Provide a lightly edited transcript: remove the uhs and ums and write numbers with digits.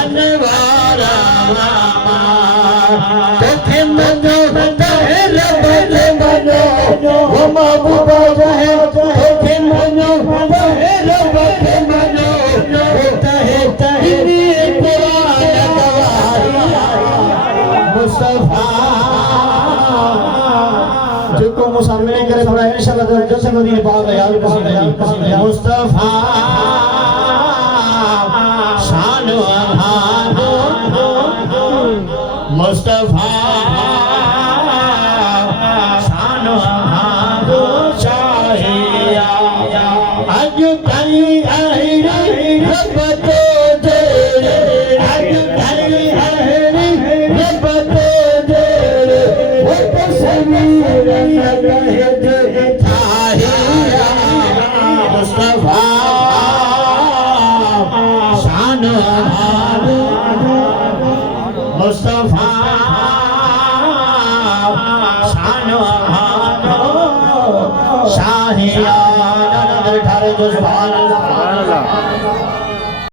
अनवारा तोखे मनो तहर बने मनो वो महबूबा रहे तोखे मनो तहर बने मनो तहे तहरी कुरान गवारिया मुस्तफा जिनको मुसामने करे थोड़ा इंशाल्लाह जो से मदीने पाक है यार मुस्तफा शान अहान मुस्तफा शान अहान शाहिया अज कई अहरी रब तो दे अज कई अहरी रब तो दे वो तस्वीर मुस्तफा शान अहान मुस्तफा शान अहान शाहिया ठारे जो सुभान अल्लाह।